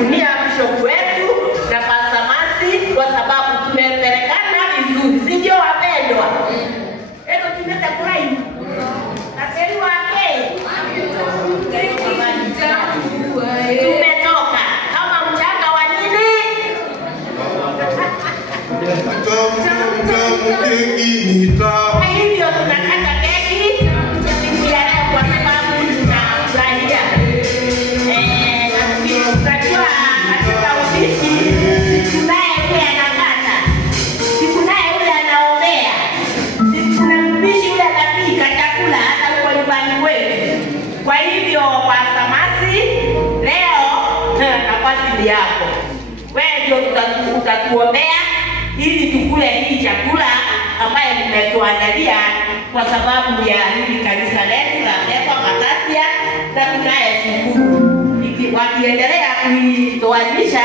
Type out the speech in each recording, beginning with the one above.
kujivunia bishop wetu na Pastor Masi kwa sababu tumepelekana vizuri. Si ndio wapendwa? Hebu tunataka kurai. Nasema wake. Tumetoka kama mchanga wa nini? Kwa hivyo tunakata keki siku ya leo kwa sababu tunafurahia. Tunajua katika upishi tunaye yule anakata, tunaye yule anaombea, kuna mpishi yule anapika chakula hata kwa nyumbani kwetu. Kwa hivyo Pastor Masi leo nafasi yako. Wewe ndio utatuombea ili tukule hii chakula ambaye tumetuandalia kwa sababu ya hili kanisa letu la Pepa Katasia, na tunayeshukuru. Wakiendelea kuitoanisha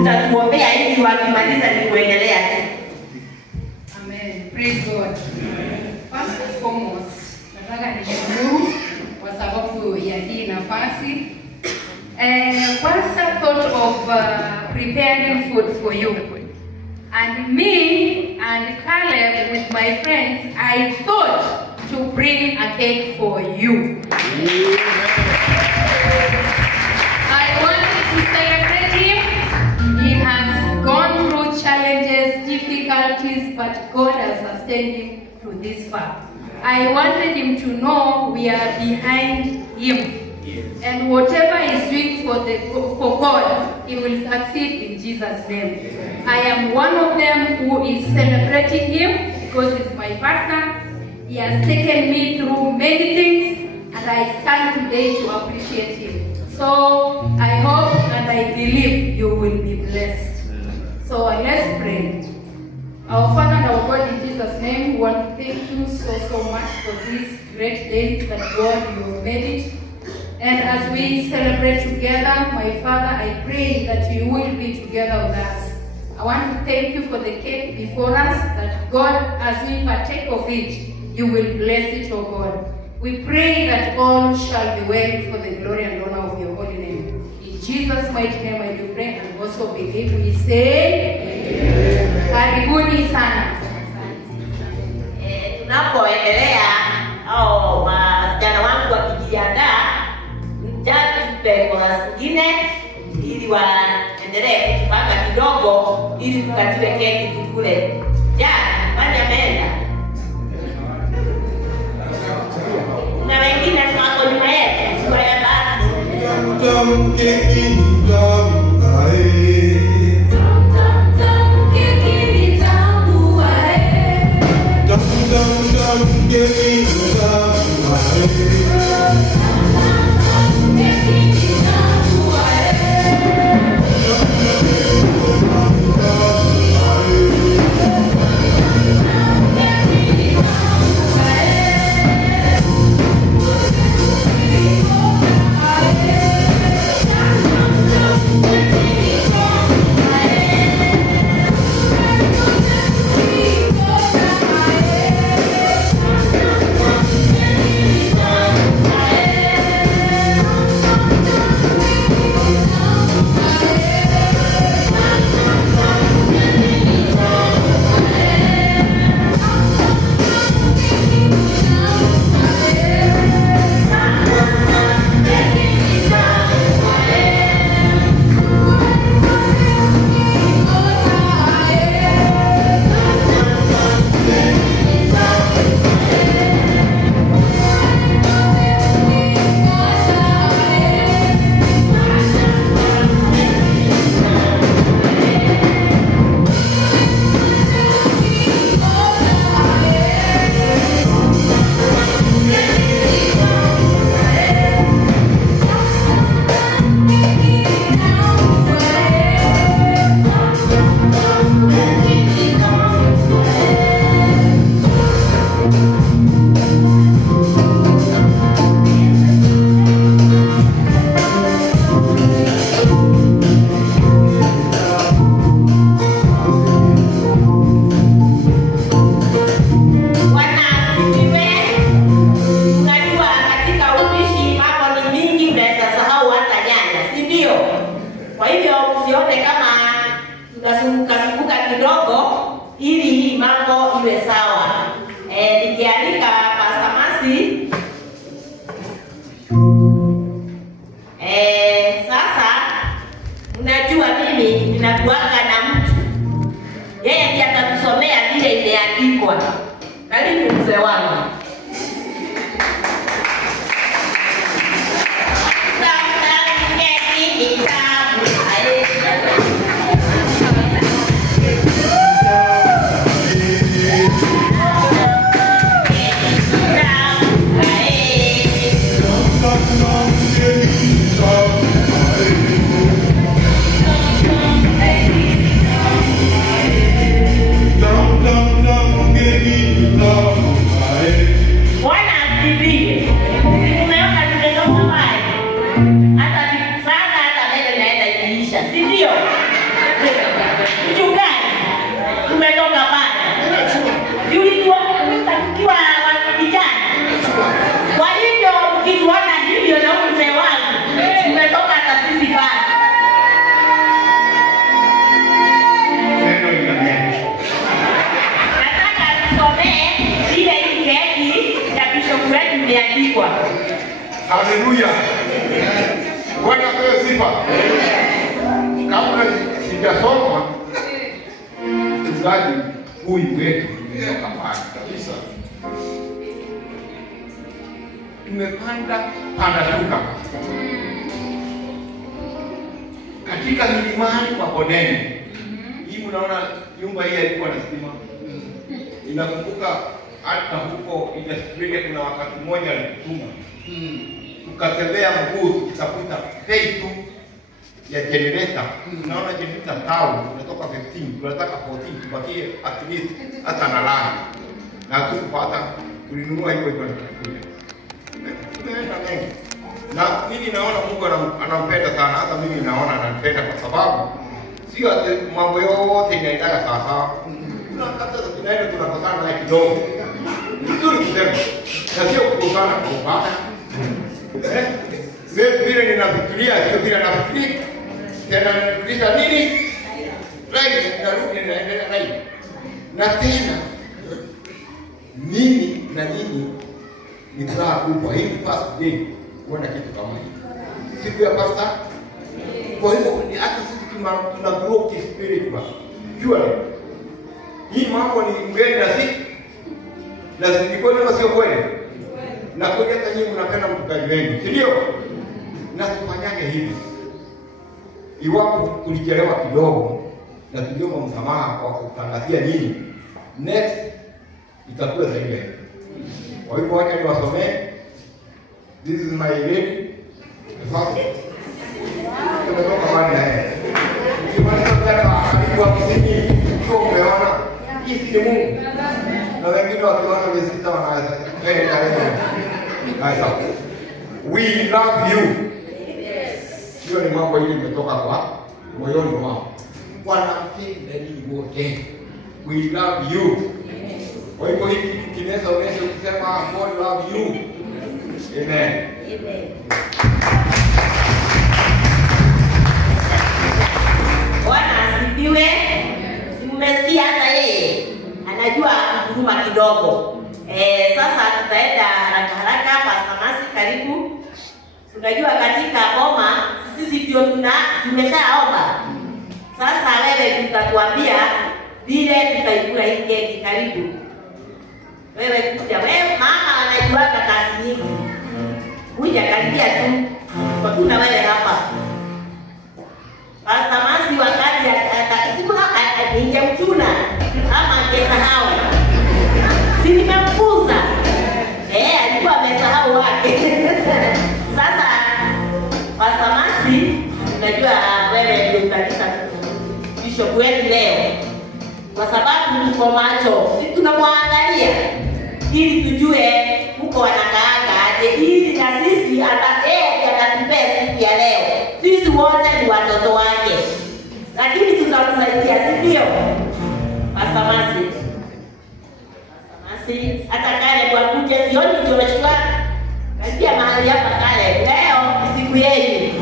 utatuombea ili wakimaliza ni kuendelea tu. Amen. Praise God. First and foremost, nataka nishukuru kwa sababu ya hii nafasi. Once I thought of preparing food for you, and me and Caleb with my friends, I thought to bring a cake for you. I wanted to celebrate him. He has gone through challenges, difficulties, but God has sustained him to this far. I wanted him to know we are behind him. And whatever he's doing for God, he will succeed in Jesus' name. I am one of them who is celebrating him because he's my pastor. He has taken me through many things, and I stand today to appreciate him. So I hope and I believe you will be blessed. So let's pray. Our Father and our God, in Jesus' name, we want to thank you so much for this great day that God you have made it. And as we celebrate together, my Father, I pray that you will be together with us. I want to thank you for the cake before us, that God, as we partake of it, you will bless it, O God. We pray that all shall be well for the glory and honor of your holy name. In Jesus' mighty name I do pray and also believe. We say, karibuni sana. Tunapoendelea au wasichana wangu wakijiandaa kwa zingine ili waendelee kupanga kidogo ili tukatiwe keki tukule. Fanya menda. Na wengine wako nyuma yetu, kwa ya basi. Tam keki ni tamu ae. Tam keki ni tamu ae. Tam keki ni tamu ae. Thank you. hivyo msione kama tunasumbuka kidogo ili hii mambo iwe sawa. Nikiandika Pastor Mercy, sasa unajua mimi ninakuanga na mtu, yeye ndiye atatusomea vile imeandikwa. Karibu mzee wangu. Haleluya. Bwana apewe sifa. Kabla sijasoma mchungaji huyu wetu kutoka pale kabisa. Tumepanda shuka. Katika milimani kwa Bondeni. Hii unaona nyumba hii ilikuwa na stima. Inakumbuka hata huko Australia kuna wakati mmoja alituma. Tukatembea mguu tukitafuta pay tu ya generator. Naona generator tao tunatoka 15, tunataka 14 tubakie at least hata na lana. Na tukupata tulinunua hiyo hiyo tunakuja. Tumeenda mengi. Na mimi naona Mungu anampenda sana, hata mimi naona anampenda kwa sababu sio ati mambo yote inaendaga sawa. Tunakata tunaenda tunakosana naye kidogo. Nzuri kusema. Na sio kukosana kwa ubaya. Vile ninafikiria sio vile nafikiria. Tena ninafikiria nini? Right, narudi naendelea right. Na tena mimi na nyinyi ni furaha kubwa hii first day kuona kitu kama hii. Siku ya Pastor. Kwa hivyo hata sisi tuna grow spirit basi. Jua hii mambo ni ngeni na sisi. Na sikuona sio kweli. Na kwa hata nyinyi mnapenda mtukaji wenu, si ndio? Na tufanyage hivi. Iwapo tulichelewa kidogo na tuliomba msamaha kwa kutangazia nyinyi, next itakuwa zaidi. Kwa hivyo wacha niwasomee. This is my lady. Tumetoka bali naye. Ukimaliza kutaka karibu hapo sisi, sio umeona? Hii si Mungu. Na wengine wakiona mesita wanaweza. We love you. Hiyo ni mambo hili imetoka kwa moyoni wao. Wanampenda nyinyi wote. We love you. Kwa hivyo hiki kinaweza onyesha ukisema God love you. Amen. Amen. Bwana asifiwe. Mmesikia hata yeye anajua huduma kidogo. Sasa tutaenda haraka Pastor Mercy, karibu. Tunajua katika boma sisi ndio tumeshaomba. Sasa wewe tutatuambia vile tutaikula hii keki, karibu. Wewe kuja, wewe mama anajuaga kazi nyingi. Kuja karibia tu. Kwa kuna wewe hapa. Pastor Mercy wakati atakisema ningemchuna ama angesahau. Si nimemfuza. Alikuwa amesahau wake. Sasa Pastor Mercy, unajua wewe ndio kanisa bishop wetu leo. Kwa sababu tuko macho, sisi tunamwangalia ili tujue huko wanakaaga aje, ili na sisi atatupea siku ya leo. Sisi wote ni watoto wake. Lakini tutamsaidia, si ndio? Pastor Mercy. Hata kale kwa kuja sioni Joshua. Katia mahali hapa kale. Leo siku yenu.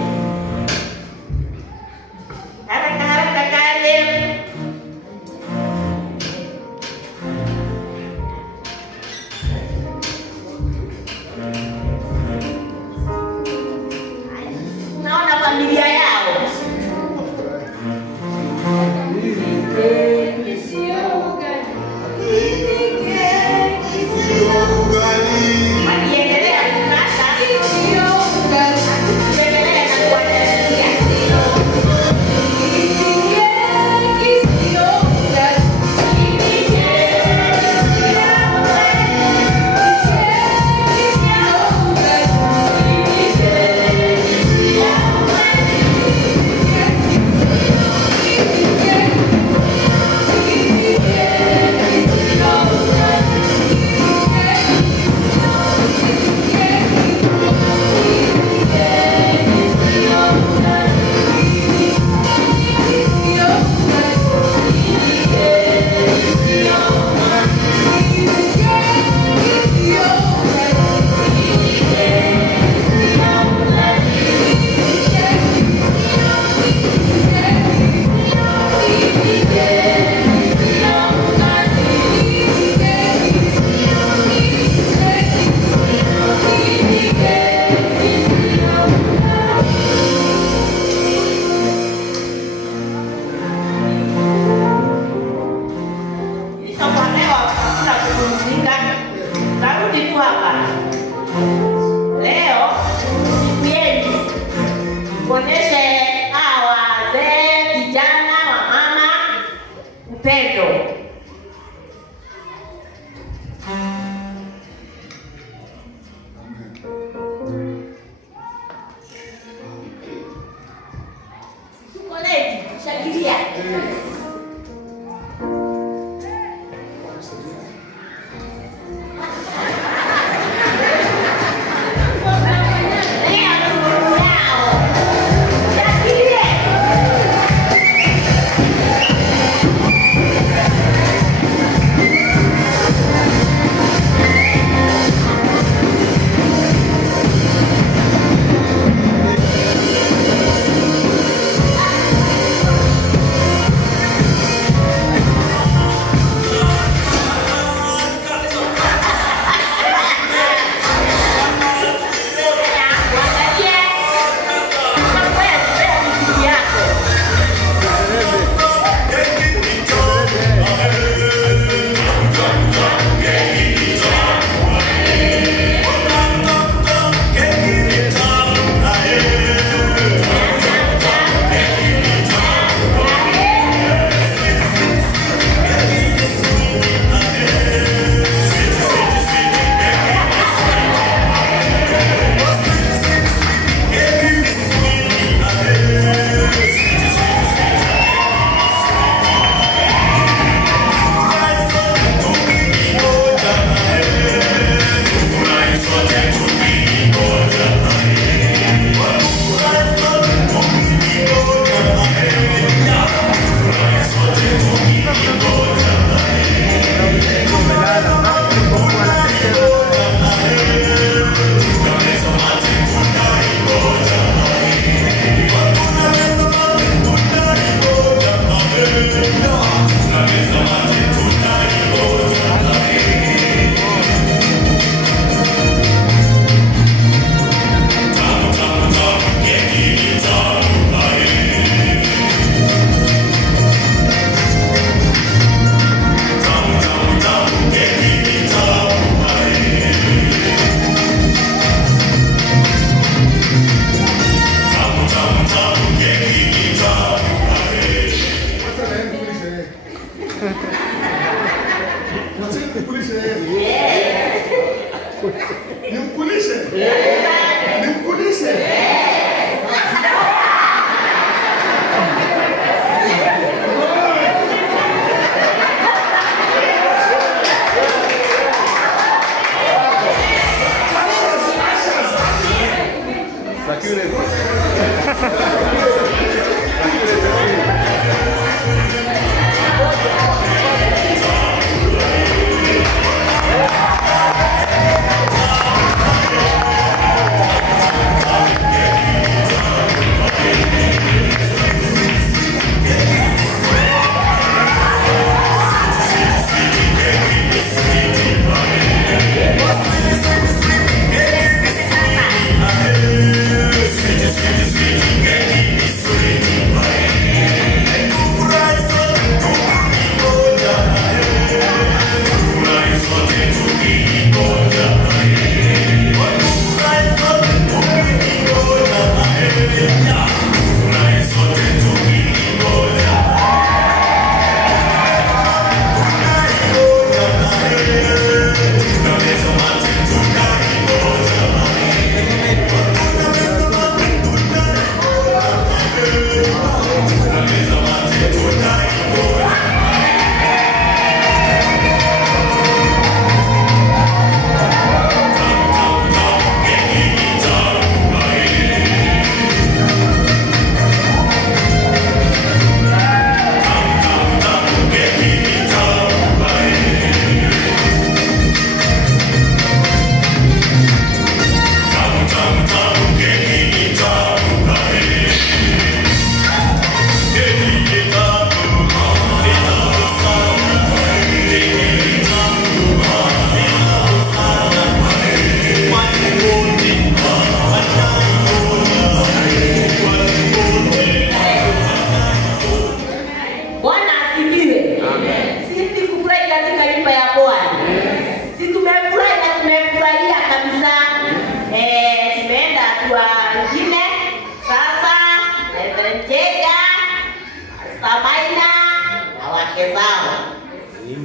Shakilia.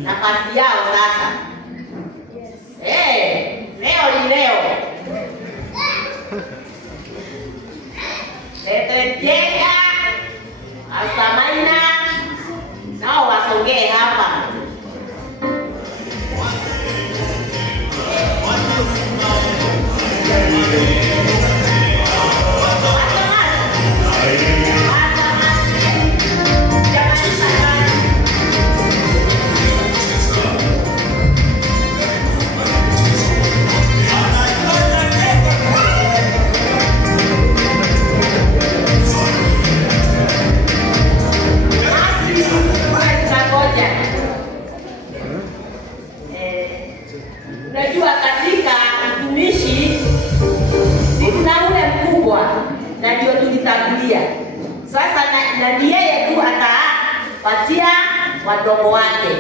Nafasi yao sasa. Leo ni leo. Jenga Asamaina na ni yeye tu atapatia wadogo wake.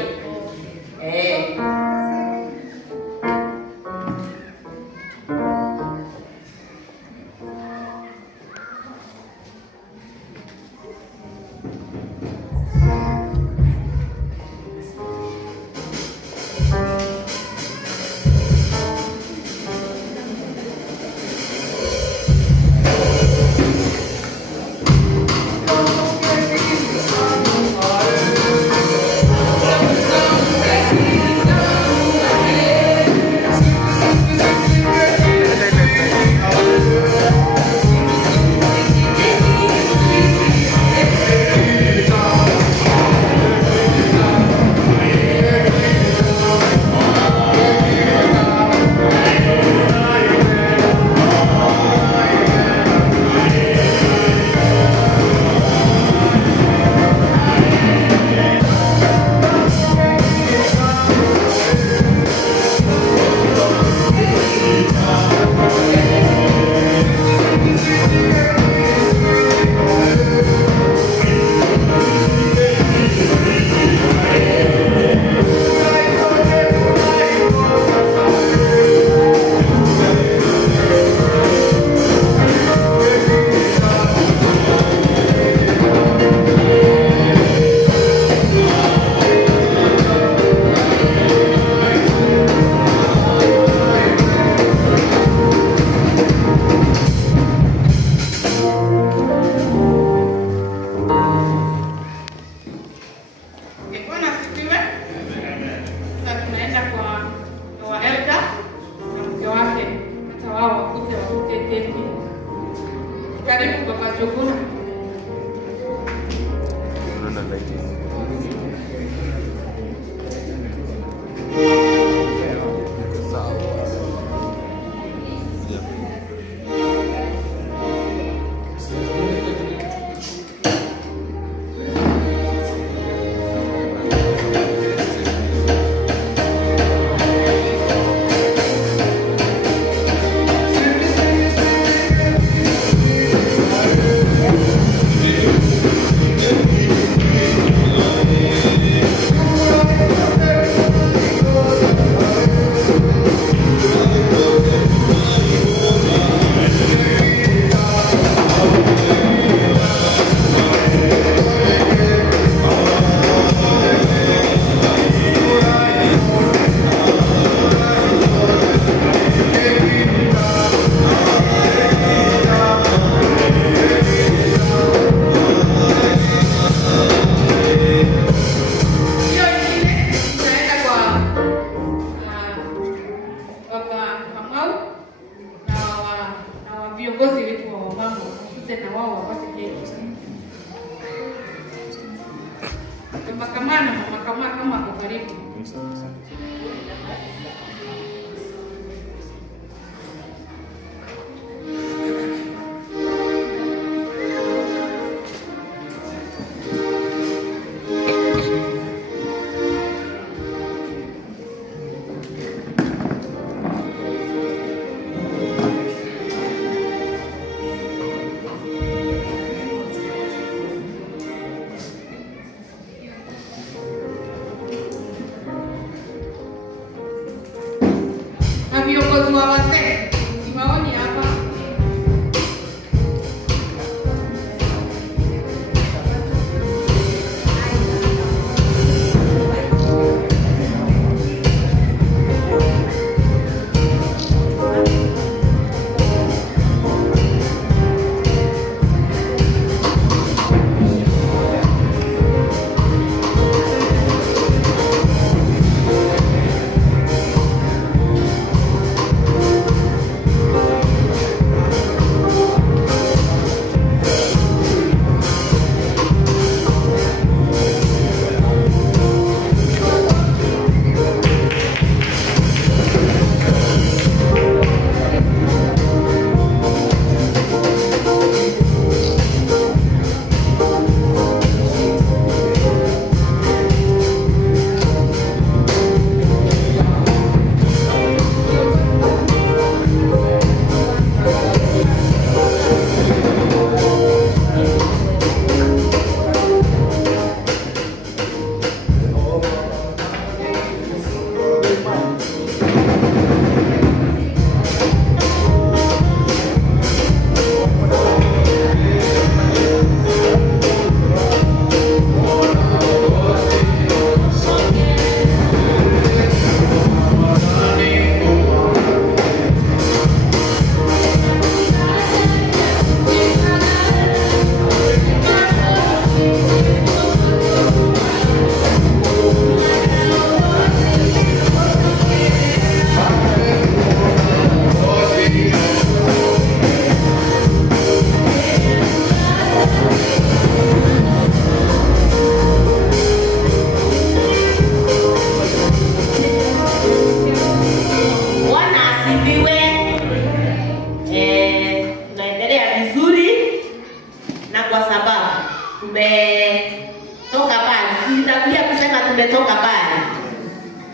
tumetoka pale. Nitakuja kusema tumetoka pale.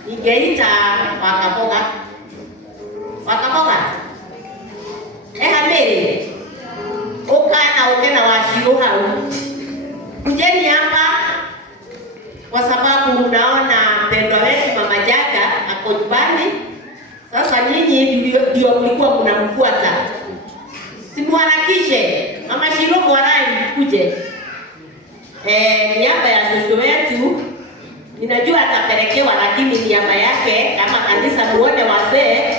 Ningeita wakapoka. Mbele. Ukena washiru hau. Kujeni hapa kwa sababu unaona mpendwa wetu Mama Jaga ako nyumbani. Sasa nyinyi ndio mlikuwa mnamfuata. Simuharakishe. Mama Shiro warai kuje. Niaba ya sisi wetu ninajua atapelekewa, lakini niaba yake kama kanisa muone wazee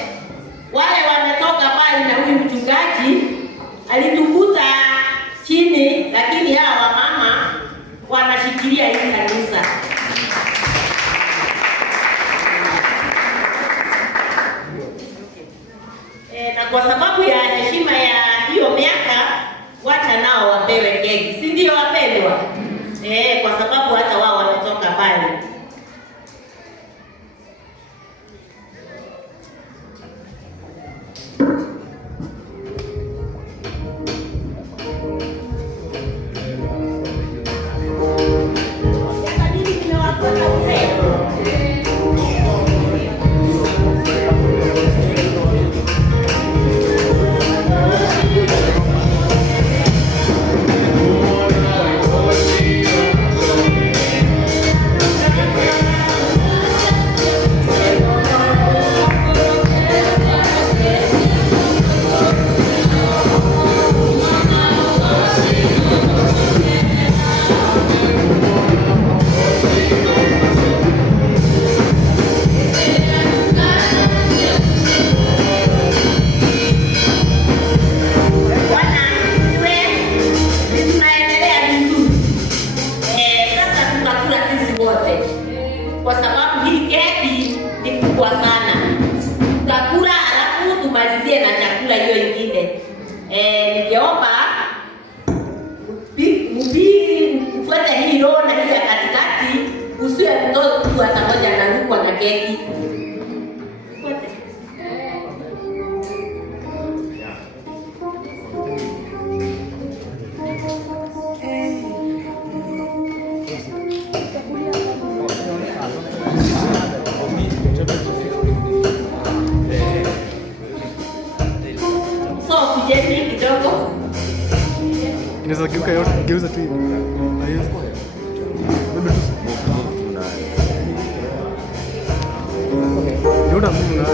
wale wametoka mbali na huyu mchungaji alitukuta chini, lakini hawa wamama wanashikilia hii kanisa. Na kwa sababu ya heshima ya hiyo miaka, wacha nao wapewe keki, si ndio wapendwa? Kwa sababu hata wao wametoka pale. Kwa sababu hii keki ni kubwa sana. Tutakula alafu tumalizie na chakula hiyo ingine. Ningeomba mubiri mfuate hii roho na hii ya katikati, usiwe mtoto tu atamoja na rukwa na keki. Inaweza geuka yote, geuza tu hivi. Haiwezi. Bebe tu. Yoda Mungu na.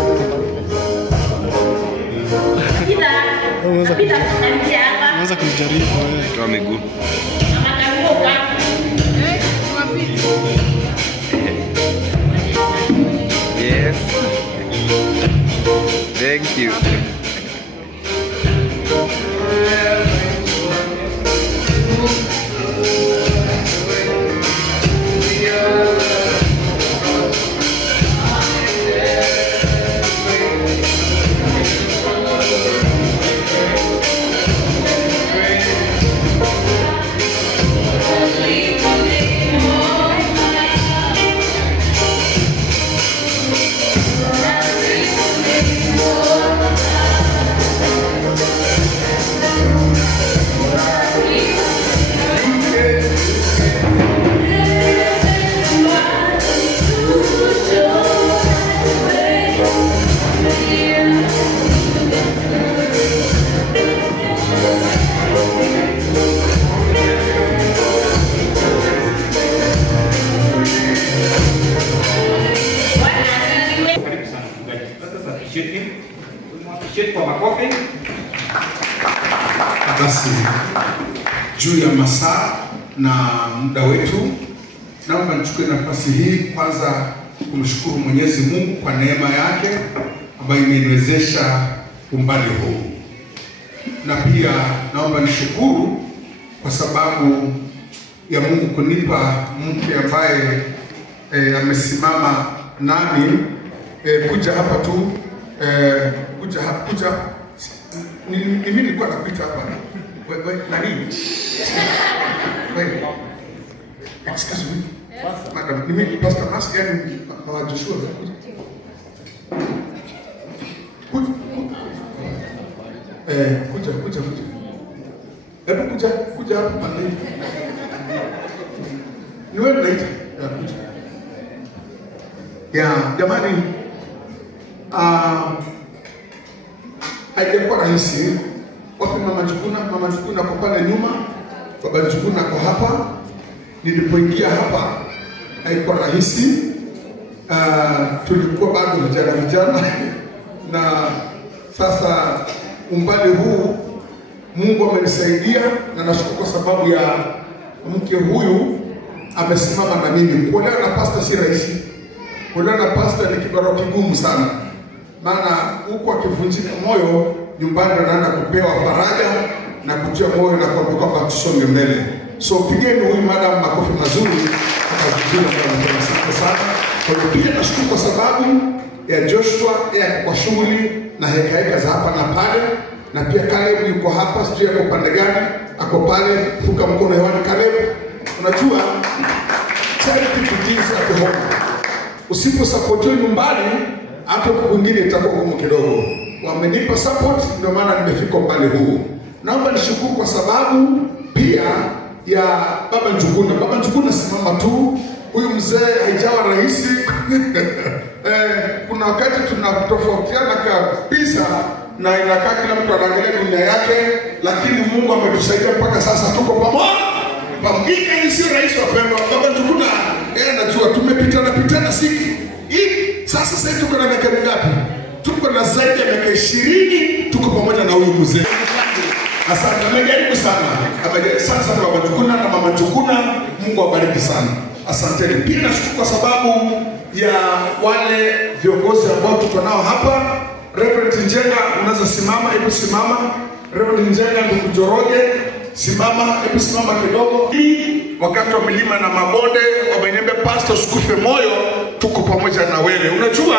Unaweza kujaribu wewe. Toa miguu. Yes. Thank you. Basi juu ya masaa na muda wetu, naomba nichukue nafasi hii kwanza kumshukuru Mwenyezi Mungu kwa neema yake ambayo imeniwezesha umbali huu, na pia naomba nishukuru kwa sababu ya Mungu kunipa mke ambaye amesimama nami kuja hapa tu kuja mimi nilikuwa nakuita hapa nani? Excuse me. Madam, mimi Pastor Mas yani kwa Joshua. Kuja. Hebu kuja hapa pale. Ni wewe naita. Ya, jamani, haijakuwa rahisi. Wapi mama Njuguna? Mama Njuguna kwa pale nyuma, baba Njuguna kwa hapa. Nilipoingia hapa haikuwa rahisi. Tulikuwa bado vijana na sasa umbali huu Mungu amenisaidia na nashukuru kwa sababu ya mke huyu amesimama na mimi. Kuolewa na pastor si rahisi. Kuolewa na pastor ni kibarua kigumu sana. Maana huko akivunjika moyo nyumbani anaenda kupewa faraja na kutia moyo na kuambiwa kwamba tusonge mbele. So pigeni huyu madam makofi mazuri hapa vizuri sana. Kwa hiyo pia nashukuru kwa sababu ya Joshua kwa shughuli na heka za hapa na pale, na pia Caleb yuko hapa, sijui yako pande gani, ako pale, funga mkono hewani Caleb. Unajua charity begins at home. Usipo support nyumbani hata kwingine itakuwa ngumu kidogo. Wamenipa support ndio maana nimefika pale huu. Naomba nishukuru kwa sababu pia ya baba Njuguna. Baba Njuguna simama tu. Huyu mzee haijawa rahisi. Kuna wakati tunatofautiana kabisa na inakaa kila mtu anaangalia dunia yake, lakini Mungu ametusaidia mpaka sasa tuko pamoja. Pamoja ni sio rahisi wapendwa. Baba Njuguna anajua tumepitana siku. Sasa tuko na miaka mingapi? Tuko na zaidi ya miaka 20 tuko pamoja na huyu mzee. Asante, amejaribu sana. Sasa baba Njuguna na mama Njuguna, Mungu awabariki sana. Asanteni. Pia nashukuru kwa sababu ya wale viongozi ambao tuko nao hapa. Reverend Njenga, unaweza simama, hebu simama. Reverend Njenga, ndugu Joroge, simama, hebu simama kidogo. Wakati wa milima na mabonde, wameniambia pastor usikufe moyo, tuko pamoja na wewe. Unajua,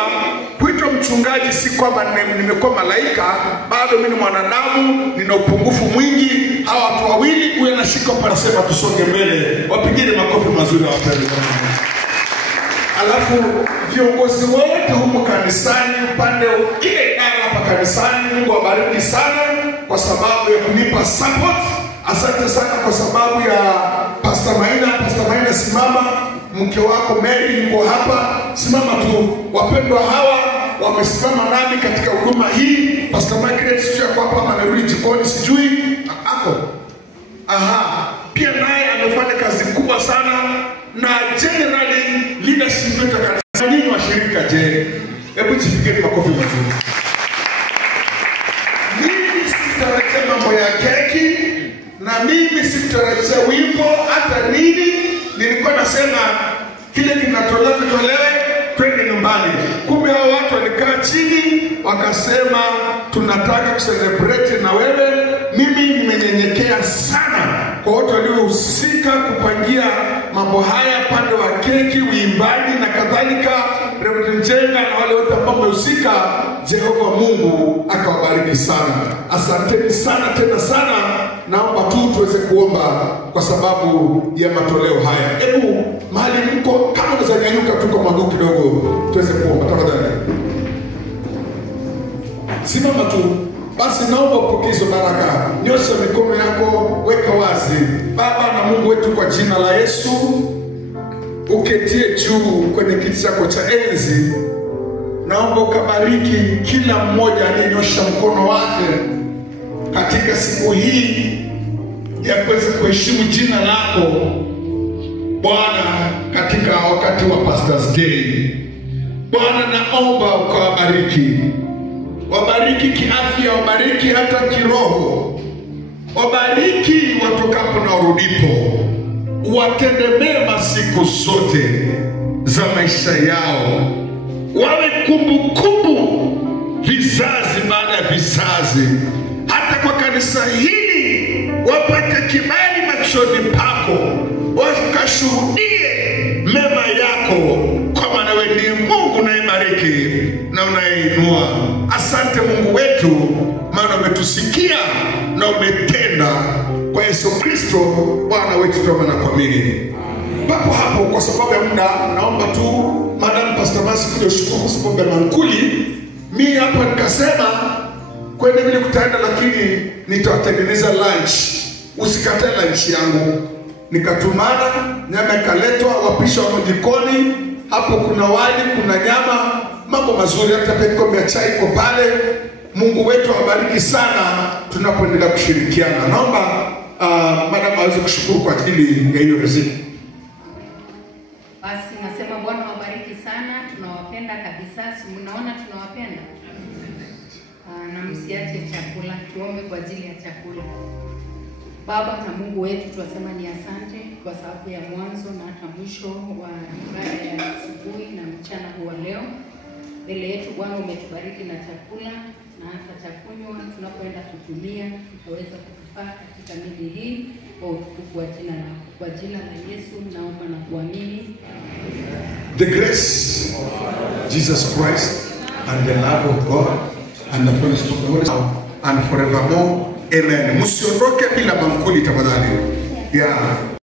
kuitwa mchungaji si kwamba nimekuwa malaika, bado mimi ni mwanadamu, nina upungufu mwingi. Hawa watu wawili huyu anashika hapa anasema tusonge mbele. Wapigeni makofi mazuri wapendwa. Alafu viongozi wote huko kanisani, upande kile idara hapa kanisani, Mungu awabariki sana kwa sababu ya kunipa support. Asante sana kwa sababu ya Pastor Maina simama, mke wako Mary yuko hapa, simama tu. Wapendwa hawa wamesimama nami katika huduma hii. Pastor Margaret sijui kwa hapa amerudi jikoni sijui ako. Pia naye amefanya kazi kubwa sana na generally leadership wetu kanisa. Nini washirika je? Hebu jipigeni makofi mazuri. Mimi sitarajia mambo ya keki na mimi sitarajia wimbo hata nini. Nilikuwa nasema kile kinatolewe twende nyumbani. Kumbe hao watu walikaa chini wakasema tunataka kucelebrate na wewe. Mimi nimenyenyekea sana kwa watu waliohusika kupangia mambo haya, pande wa keki, uimbaji na kadhalika. Reverend Njenga na wale wote ambao wamehusika, Jehova Mungu akawabariki sana. Asanteni sana tena sana. Naomba tu tuweze kuomba kwa sababu ya matoleo haya. Hebu mahali mko kama unaweza nyanyuka tuko maguu kidogo tuweze kuomba tafadhali. Simama tu. Basi naomba upokee hizo baraka. Nyosha mikono yako, weka wazi. Baba na Mungu wetu, kwa jina la Yesu, uketie juu kwenye kiti chako cha enzi. Naomba ukabariki kila mmoja aliyenyosha mkono wake katika siku hii ya kuweza kuheshimu jina lako Bwana, katika wakati wa Pastor's Day. Bwana, naomba ukawabariki. Wabariki kiafya, wabariki hata kiroho. Wabariki watokapo na warudipo. Watende mema siku zote za maisha yao. Wawe kumbukumbu vizazi baada ya vizazi. Hata kwa kanisa hili wapate kibali machoni pako. Wakashuhudie mema yako, kwa maana wewe ndiye Mungu unayembariki na unayeinua. Asante Mungu wetu, maana umetusikia na umetenda. Kwa Yesu Kristo Bwana wetu tuomba na kuamini. Papo hapo kwa sababu ya muda, naomba tu Madam Pastor Masi kuja ushukuru kwa sababu ya mankuli. Mimi hapa nikasema kwenda vile kutaenda, lakini nitawatengeneza lunch. Usikatae lunch yangu. nikatumana, nyama ikaletwa, wapisha wa jikoni, hapo kuna wali, kuna nyama, mambo mazuri, hata pia kikombe ya chai iko pale. Mungu wetu awabariki sana tunapoendelea kushirikiana. Naomba madam aweze kushukuru kwa ajili ya hiyo riziki. Basi nasema Bwana wabariki sana, tunawapenda kabisa, si mnaona tunawapenda. Na msiache chakula, tuombe kwa ajili ya chakula. Baba na Mungu wetu, tunasema ni asante kwa sababu ya mwanzo na hata mwisho wa ibada ya asubuhi na mchana huu leo. Mbele yetu Bwana umetubariki na chakula na hata chakunywa, tunapoenda kutumia tutaweza kutufaa katika mili hii kwa utukufu wa jina lako. Kwa jina la Yesu naomba na kuamini. The grace of Jesus Christ and the love of God and the fellowship of the Holy Spirit and forevermore. Amen. Msiondoke bila mankuli tafadhali. Yeah.